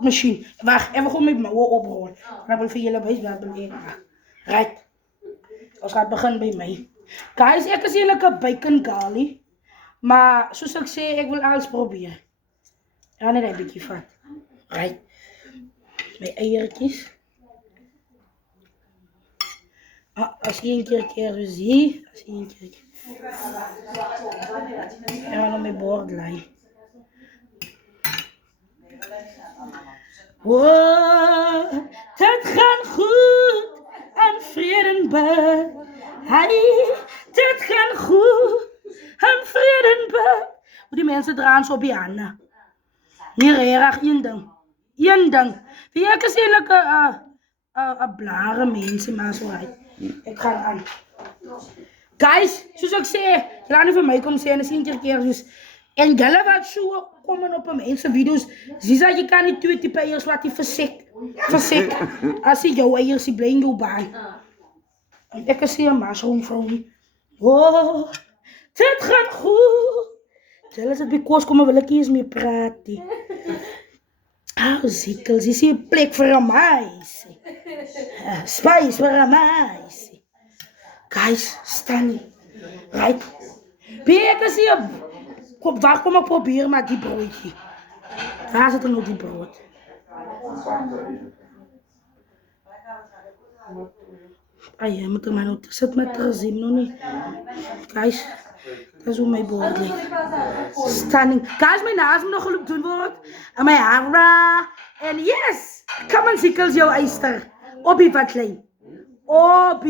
machine. Wacht, even gewoon met mijn oor oprollen. Dan wil ik voor jullie wijs wat ik right. Ons gaat beginnen bij mij. Guys, ik is eigenlijk een bacon curly. Maar zoals ik zei, ik wil alles proberen. Ja, net een beetje vat. Right. Mijn eiertjes. Als je een keer zo ziet. Als je een keer. Ja, dan mijn bordlijn. Wow, het gaat goed aan Vredenburg. Hey, het gaat goed aan Vredenburg. Hoe die mensen draaien zo op je handen. Niet erg, één ding. Eén ding. Wie ik is eigenlijk een blare mensen, maar zo uit. Ik ga aan. Guys, zoals ik zei, laat niet van mij komen zijn, is één keer dus. En jullie wat zo komen op mijn video's. Zie dat je kan niet twee type eiers laten versik. Als je jouw eiers ziet, blijf jouw baan. En ik zie een mushroom vrouw. Oh, dit gaat goed. Zelfs het bij koos komen wil ik eens mee praten. Oh, ziekels, is hier een plek voor een meisje. Spice voor een meisje. Guys, staan. Right. Ik zie je. Waar kom ik proberen met die broodje? Waar zit er nog die brood? Ah ja, moet er maar nog zit met de zin nog niet. Guys, dat is hoe mijn brood ligt. Stunning. Guys, mijn naast me nog gelukt doen wordt. En mijn haar. En yes! Come on, ziekels, jouw eister. Op je wat klein. Op je.